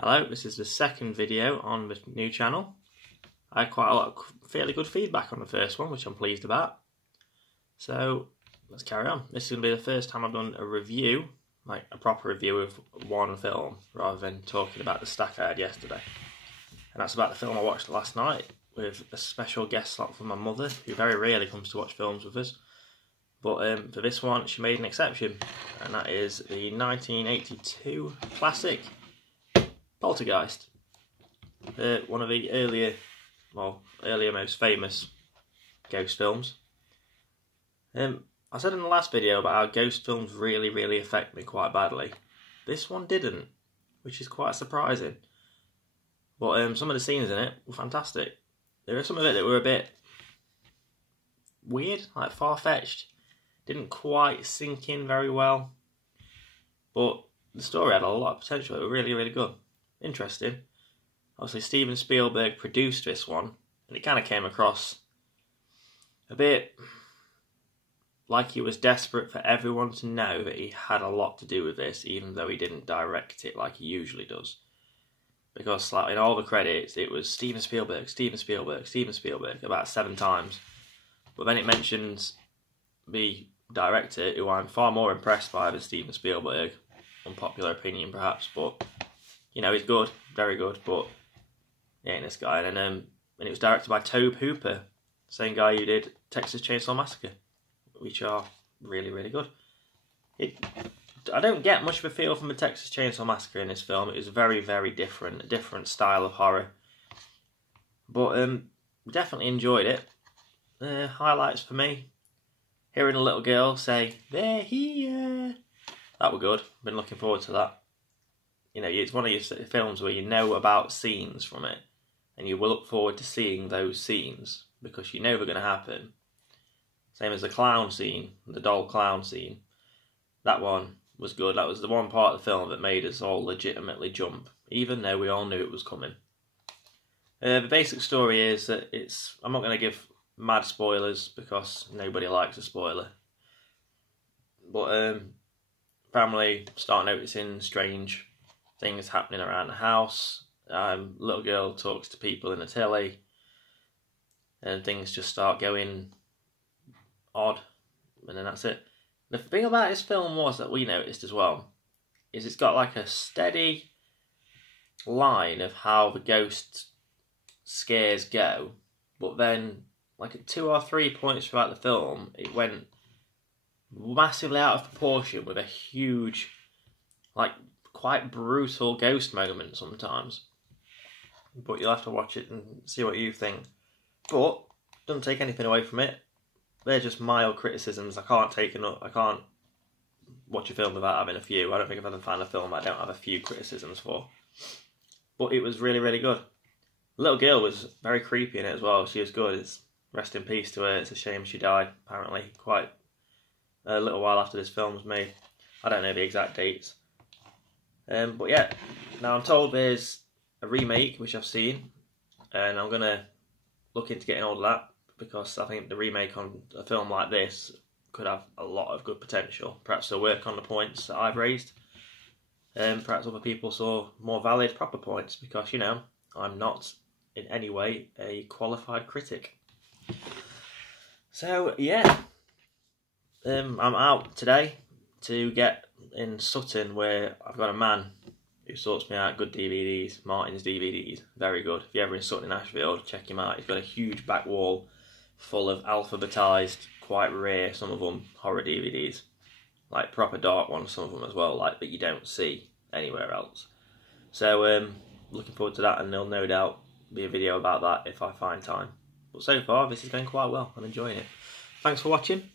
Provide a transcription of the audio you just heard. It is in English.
Hello, this is the second video on the new channel. I had quite a lot of fairly good feedback on the first one, which I'm pleased about. So let's carry on. This is going to be the first time I've done a review, like a proper review of one film, rather than talking about the stack I had yesterday. And that's about the film I watched last night, with a special guest slot from my mother, who very rarely comes to watch films with us. But for this one, she made an exception, and that is the 1982 classic Poltergeist. One of the earlier most famous ghost films. I said in the last video about how ghost films really affect me quite badly. This one didn't, which is quite surprising. But some of the scenes in it were fantastic. There were some of it that were a bit weird, like far-fetched. Didn't quite sink in very well. But the story had a lot of potential. It was really good. Interesting. Obviously Steven Spielberg produced this one, and it kind of came across a bit like he was desperate for everyone to know that he had a lot to do with this, even though he didn't direct it like he usually does. Because like in all the credits, it was Steven Spielberg about 7 times. But then it mentions the director, who I'm far more impressed by than Steven Spielberg. Unpopular opinion perhaps, but you know, he's good, very good, but he ain't this guy. And it was directed by Tobe Hooper, same guy who did Texas Chainsaw Massacre, which are really good. I don't get much of a feel from the Texas Chainsaw Massacre in this film. It was very different, a different style of horror. But definitely enjoyed it. Highlights for me: hearing a little girl say, "They're here." That were good. Been looking forward to that. You know, it's one of your films where you know about scenes from it, and you will look forward to seeing those scenes because you know they're going to happen. Same as the clown scene, the doll clown scene. That one was good. That was the one part of the film that made us all legitimately jump, even though we all knew it was coming. The basic story is that I'm not going to give mad spoilers because nobody likes a spoiler. But family start noticing strange things happening around the house. Little girl talks to people in the telly, and things just start going odd, and then that's it. The thing about this film was that we noticed as well is it's got like a steady line of how the ghost scares go, but then like at 2 or 3 points throughout the film it went massively out of proportion with a huge, like, quite brutal ghost moment sometimes. But you'll have to watch it and see what you think. But don't take anything away from it. They're just mild criticisms. I can't watch a film without having a few. I don't think I've ever found a film I don't have a few criticisms for. But it was really good. The little girl was very creepy in it as well. She was good. Rest in peace to her. It's a shame she died, apparently, quite a little while after this film was made. I don't know the exact dates. But yeah, now I'm told there's a remake, which I've seen, and I'm going to look into getting all of that, because I think the remake on a film like this could have a lot of good potential. Perhaps they'll work on the points that I've raised, and perhaps other people saw more valid, proper points, because, you know, I'm not in any way a qualified critic. So, yeah, I'm out today to get in Sutton, where I've got a man who sorts me out good DVDs, Martin's DVDs, very good. If you're ever in Sutton in Ashfield, check him out. He's got a huge back wall full of alphabetised, quite rare, some of them, horror DVDs. Like proper dark ones, some of them as well, like that you don't see anywhere else. So, looking forward to that, and there'll no doubt be a video about that if I find time. But so far, this is going quite well. I'm enjoying it. Thanks for watching.